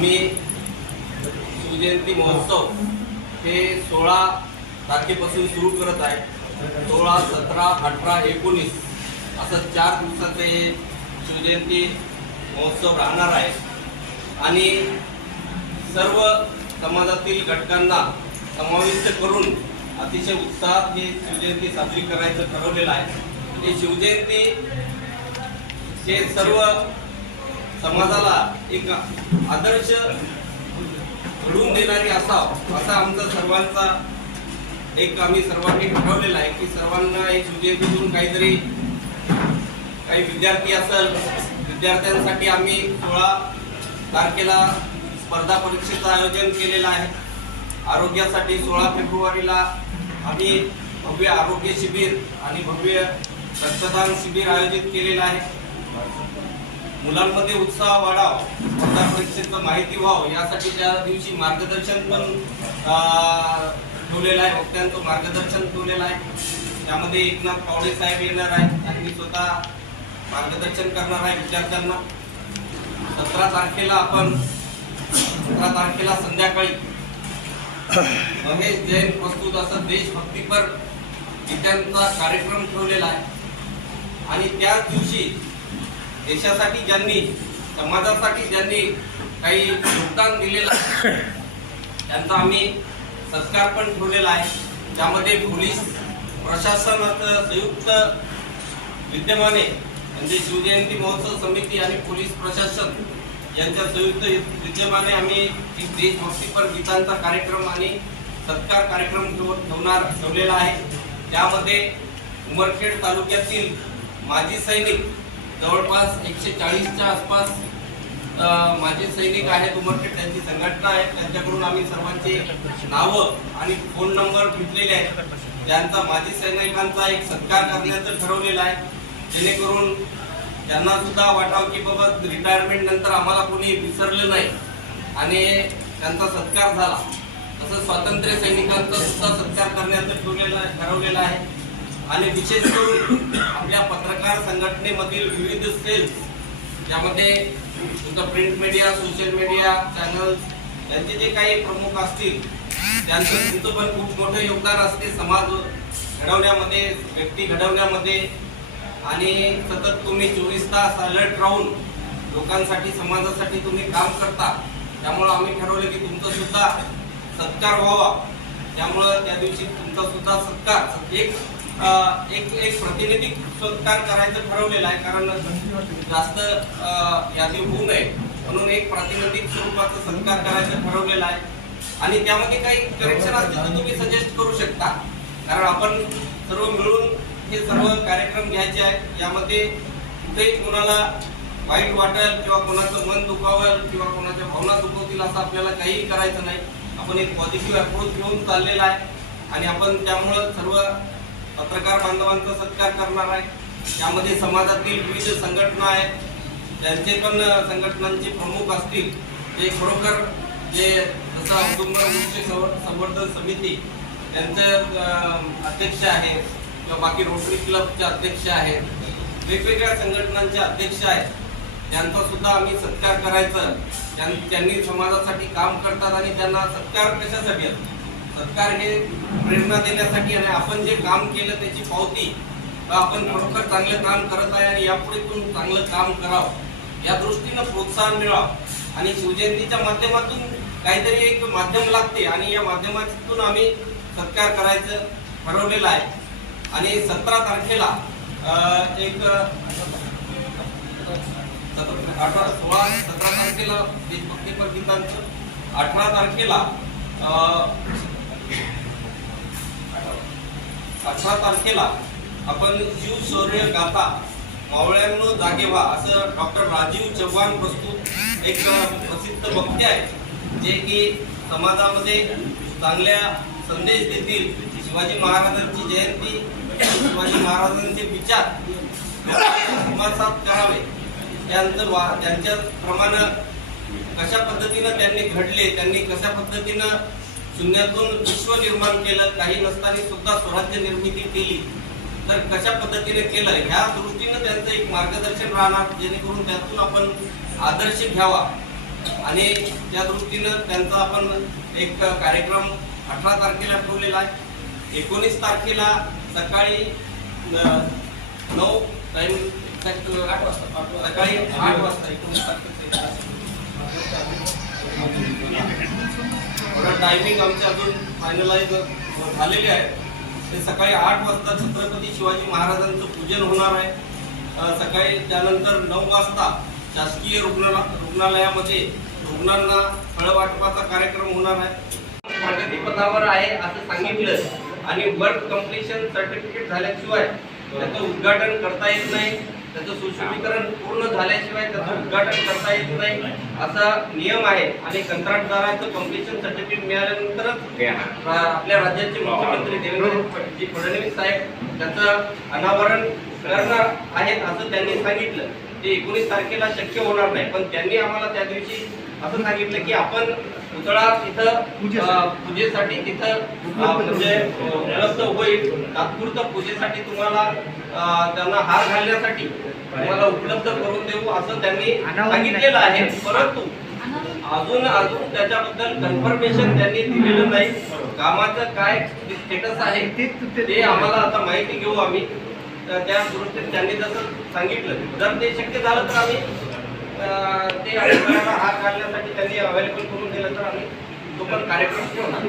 आम्ही शिवजयंती महोत्सव हे 16 तारखेपासून सुरू करत आहे. 16, 17, 18, 19 असं 4 दिवसाचे शिवजयंती महोत्सव राहणार आहे आणि सर्व समाजातील घटकांना समाविष्ट करून अतिशय उत्साहात ही शिवजयंती साजरी करायचं ठरवलेलं आहे. ही शिवजयंती हे सर्व समाजाला एक आदर्श घडवून देणारी असावं असा आमचा सर्वांचा एक आम्ही सर्वांनी ठरवलेला आहे की सर्वांना एक शिवजयंतीतून काही विद्यार्थी असेल, विद्यार्थ्यांसाठी आम्ही 16 तारखेला स्पर्धा परीक्षेचं आयोजन केलेलं आहे. आरोग्यासाठी 16 फेब्रुवारीला आम्ही भव्य आरोग्य शिबिर आणि भव्य रक्तदान शिबिर आयोजित केलेलं आहे. मुलांमध्ये उत्साह वाढावा, स्पर्धा परीक्षेचं माहिती व्हावं यासाठी त्या दिवशी मार्गदर्शन पण ठेवलेलं आहे. वक्त्यांचं मार्गदर्शन ठेवलेलं आहे. त्यामध्ये एकनाथ पावडे साहेब येणार आहे. त्यांनी स्वतः मार्गदर्शन करणार आहे विद्यार्थ्यांना. 17 तारखेला संध्याकाळी महेश जैन प्रस्तुत असं देशभक्तीपर गीतांचा कार्यक्रम ठेवलेला आहे आणि त्याच दिवशी देशासाठी ज्यांनी, समाजासाठी ज्यांनी काही योगदान दिलेलं आहे त्यांचा आम्ही सत्कार पण ठेवलेला आहे. त्यामध्ये पोलीस प्रशासनाचं संयुक्त विद्यमाने म्हणजे शिवजयंती महोत्सव समिती आणि पोलीस प्रशासन यांच्या संयुक्त विद्यमाने आम्ही एक देशभक्तीपर गीतांचा कार्यक्रम आणि सत्कार कार्यक्रम ठेवलेला आहे. त्यामध्ये उमरखेड तालुक्यातील माजी सैनिक जवळपास 140च्या आसपास माजी सैनिक आहेत. उमरखेड त्यांची संघटना आहे. त्यांच्याकडून आम्ही सर्वांचे नावं आणि फोन नंबर घेतलेले आहेत. त्यांचा माजी सैनिकांचा एक सत्कार करण्याचं ठरवलेलं आहे जेणेकरून त्यांना सुद्धा वाटावं की बाबा रिटायरमेंट नंतर आम्हाला कोणी विसरलं नाही आणि त्यांचा सत्कार झाला. तसंच स्वातंत्र्य सैनिकांचा सुद्धा सत्कार करण्याचं ठरवलेलं आहे. आणि विशेष करून आपल्या पत्रकार संघटनेमधील विविध सेल्स ज्यामध्ये तुमचं print media, social media channels यांचे जे काही प्रमुख असतील तुमचं पण खूप मोठं योगदान असते समाज घडवण्यामध्ये, व्यक्ती घडवण्यामध्ये आणि सतत तुम्ही 24 तास अलर्ट राहून लोकांसाठी, समाजासाठी तुम्ही काम करता. त्यामुळं आम्ही ठरवलं की तुमचा सुद्धा सत्कार व्हावा. त्यामुळं त्या दिवशी तुमचा सुद्धा सत्कार एक प्रातिनिधिक सत्कार करायचं ठरवलेलं आहे. कारण जास्त यादी होऊ नये म्हणून एक प्रातिनिधिक स्वरूपाचा सत्कार करायचं ठरवलेलं आहे. आणि त्यामध्ये काही करेक्शन असतील तर तुम्ही सजेस्ट करू शकता. कारण आपण सर्व मिळून हे सर्व कार्यक्रम घ्यायचे आहेत. यामध्ये कुठेही कोणाला वाईट वाटेल किंवा कोणाचं मन दुखावेल किंवा कोणाच्या भावना दुखवतील असं आपल्याला काहीही करायचं नाही. आपण एक पॉझिटिव्ह अप्रोच घेऊन चाललेला आहे आणि आपण त्यामुळं सर्व पत्रकार बांधवांचा सत्कार करणार आहे. त्यामध्ये समाजातील विविध संघटना आहेत, त्यांचे पण संघटनांचे प्रमुख असतील ते खरोखर जे जसं औदुंबर वृक्ष संवर्धन समिती त्यांचे अध्यक्ष आहेत किंवा बाकी रोटरी क्लबचे अध्यक्ष आहेत, वेगवेगळ्या संघटनांचे अध्यक्ष आहेत, त्यांचा सुद्धा आम्ही सत्कार करायचं. त्यांनी समाजासाठी काम करतात आणि त्यांना सत्कार कशासाठी असतो? सत्कार हे प्रेरणा देण्यासाठी आणि आपण जे काम केलं त्याची पावती, आपण खरोखर चांगलं काम करत आहे आणि यापुढे पण चांगलं काम करावं या दृष्टीनं प्रोत्साहन मिळावं. आणि शिवजयंतीच्या माध्यमातून काहीतरी एक माध्यम लागते आणि या माध्यमातून आम्ही सत्कार करायचं ठरवलेलं आहे. आणि 17 तारखेला 17 तारखेला देशभक्तीपर गीतांचं, 18 तारखेला आपण शिव शौर्य गाथा मावळ्यांनो जागे व्हा असं डॉक्टर राजीव चव्हाण प्रस्तुत एक प्रसिद्ध वक्ते आहे जे की समाजामध्ये चांगल्या संदेश देतील. शिवाजी महाराजांची जयंती, शिवाजी महाराजांचे विचार आत्मसात करावे, त्यांच्याप्रमाणे कशा पद्धतीनं त्यांनी घडले, त्यांनी कशा पद्धतीनं शून्यातून विश्व निर्माण केलं, काही नसताना सुद्धा स्वराज्य निर्मिती केली, तर कशा पद्धतीने केलं ह्या दृष्टीनं त्यांचं एक मार्गदर्शन राहणार जेणेकरून त्यातून आपण आदर्श घ्यावा आणि त्या दृष्टीनं त्यांचा आपण एक कार्यक्रम 18 तारखेला ठेवलेला आहे. 19 तारखेला सकाळी 9 टाइम 8 वाजता सकाळी 8 वाजता 19 तारखेला टायमिंग आमचे अजून फायनलाइज झालेले आहे. ते सकाळी 8 वाजता छत्रपती शिवाजी महाराजांचं पूजन होणार आहे. सकाळी त्यानंतर 9 वाजता शासकीय रुग्णालयामध्ये रुग्णांना फळ वाटपाचा कार्यक्रम होणार आहे. प्रगतीपथावर आहे असं सांगितलं आणि वर्क कंप्लीशन सर्टिफिकेट झाल्याशिवाय त्याचं उद्घाटन करता येत नाही. त्याचं सुशोभीकरण पूर्ण झाल्याशिवाय त्याचं उद्घाटन करता येत नाही असा नियम आहे. आणि कंत्राटदाराचं कंप्लीशन सर्टिफिकेट मिळाल्यानंतरच आपल्या राज्याचे मुख्यमंत्री देवेंद्र फडणवीस साहेब त्याचं अनावरण करणार आहेत असं त्यांनी सांगितलं. ते 19 तारखेला शक्य होणार नाही, पण त्यांनी आम्हाला त्या दिवशी असं सांगितलं की आपण पुतळा तिथं पूजेसाठी तिथं म्हणजे उपलब्ध होईल. तात्पुरतं पूजेसाठी तुम्हाला त्यांना हार घालण्यासाठी तुम्हाला उपलब्ध करून देऊ असं त्यांनी सांगितलेलं आहे. परंतु अजून त्याच्याबद्दल कन्फर्मेशन त्यांनी दिलेलं नाही. कामाचं काय स्टेटस आहे ते आम्हाला आता माहिती घेऊ आम्ही. त्या दृष्टीने त्यांनी जसं सांगितलं जर ते शक्य झालं तर आम्ही ते हात घालण्यासाठी त्यांनी अवेलेबल करून दिलं तर आम्ही तो पण कार्यक्रम ठेवणार.